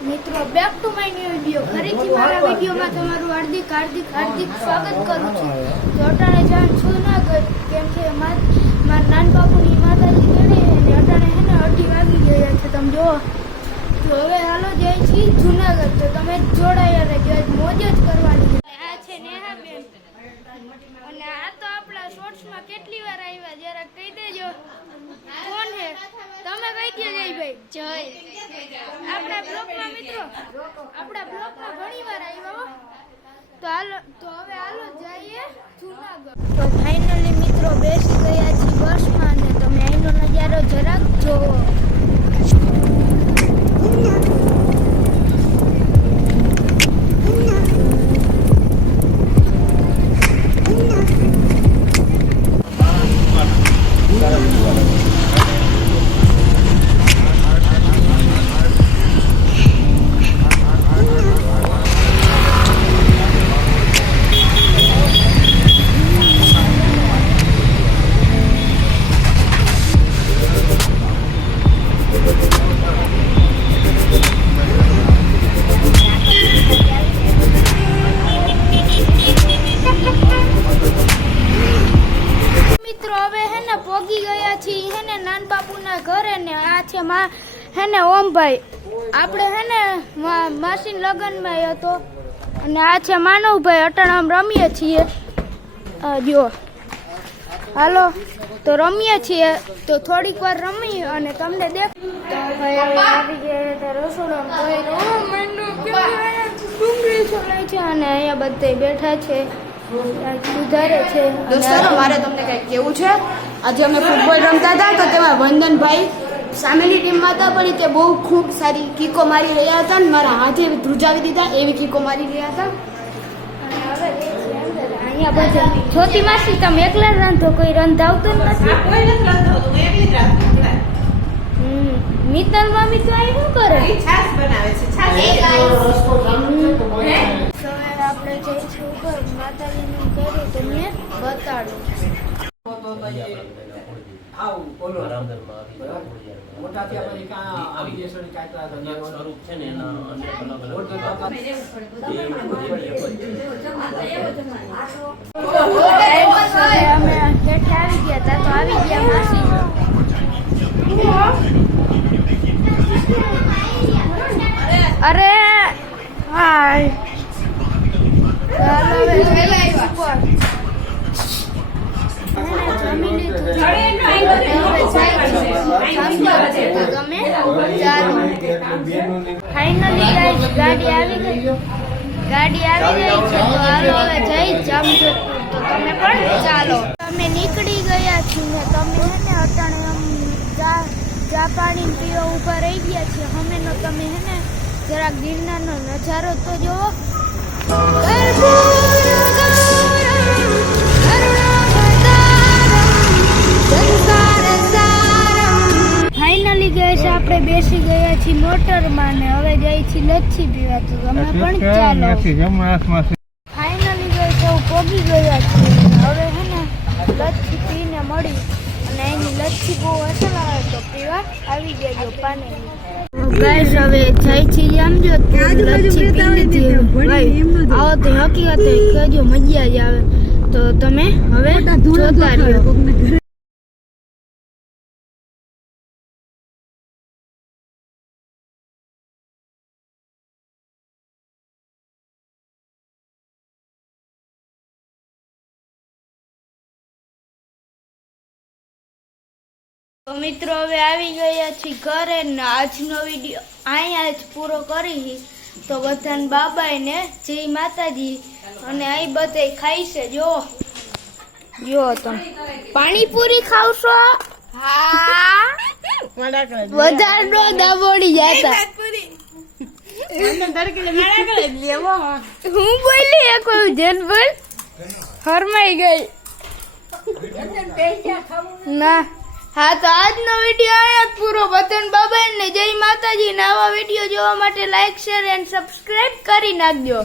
મિત્રો back to my new video ફરીથી મારા વિડિયોમાં તમારું હાર્દિક હાર્દિક હાર્દિક સ્વાગત કરું છું. તો અટાણે જાણ છું ના ગઈ કેમ કે માર- નાનબાપુની માતાજી ગણે અને અટાણે હે ને અઢી વાગી ગયા છે. તમે જુઓ. તો હવે હાલો જાય છીએ જુનાગઢ. તો તમે જોડાયા રહેજો. મોજ જ કરવાની આ છે નેહાબેન. અને આ તો આપણા શોર્ટ્સમાં કેટલી વાર આવ્યા. જરાક કહી દેજો. કોણ છે તમે કહી દો જયભાઈ જય. આપણા બ્લોગમાં મિત્રો, આપણા બ્લોગમાં ઘણી વાર આવ્યો તો હાલો, તો હવે હાલો જઈએ જુનાગઢ. તો ફાઇનલી મિત્રો બેસી ગયા છીએ બસમાં અને તમે અહીંનો નજારો જરાક જોવો. મિત્રો હવે હે ને પોગી ગયા છીએ હે ને નાન બાપુના ઘરે ને આ છે મા હે ને ઓમભાઈ. આપણે હે ને માસીન લગ્નમાં હતો. અને આ છે માનવભાઈ અટાણ આમ રમીએ છીએ. આ જુઓ હાલો તો રમીએ છીએ. તો થોડીક વાર રમી અને તમને દેખ તો ભાઈ હવે આવી ગયા તો રસોડામાં તો રો મહિનો કેમ ડુંગળી છોલાય છે. અને અહીંયા બધા બેઠા છે. સુધારે છે. દોસ્તો મારે તમને કંઈક કેવું છે. આજે અમે ફૂટબોલ રમતા હતા તો તેમાં વંદનભાઈ સામેની ટીમમાં હતા પણ તે બહુ ખૂબ સારી કીકો મારી રહ્યા હતા અને મારા હાથે ધ્રુજાવી દીધા એવી કીકો મારી રહ્યા હતા. અને હવે દેખીએ અહીંયા બધા છોટી માસી તમે એકલા રાંધો કોઈ રંધાવતું નથી. હમ. મિત્તલ મામી તો અહીં શું કરે? તો અરે હાય ચાલો હવે જઈએ ઉપર. જમી લીધું છે. હવે જાય ગાડી આવી ગઈ. ગાડી આવી ગઈ છે હાલો હવે જઈ તો તમે પણ ચાલો. અમે નીકળી ગયા છીએ. ને તમે હે ને અટાણે આમ જા જા પાણી પીવા ઊભા રહી ગયા છીએ. હમેનો તમે હે ને જરાક ગિરનારનો નજારો તો જોવો. આપણે બેસી ગયા છીએ મોટરમાં ને હવે જાય છે લચ્છી પીવા તો તમે પણ ચાલો ફાઇનલી ગઈ છે. પોગી ગયા છીએ હવે હે ને લચ્છી પીને મળી. અને એની લચ્છી બહુ અસર આવે તો પીવા આવી ગયો પાણી ગાઈસ હવે જાય છી આમ જો લચ્છી પી લીધી ભાઈ આવો તો હકીકત કહેજો મજા જ આવે. તો તમે હવે જોતા રહ્યો. મિત્રો, હવે આવી ગયા છીએ ઘરે ને આજનો વીડિયો અહીંયા જ પૂરો કરી તો બધાને બાબાઈ ને જય માતાજી. અને અહીં બધા ખાઈ છે, જો. જો તમે પાણીપુરી ખાવશો? હા. વધારે નો દાબોડી હું બોલી એક જેન બોલ. હરમાઈ ગઈ. ના. હા, તો આજનો વીડિયો અહીંયા પૂરો. બતન બાબા ને જય માતાજી. આવા વીડિયો જોવા માટે લાઈક શેર એન્ડ સબસ્ક્રાઈબ કરી નાખજો.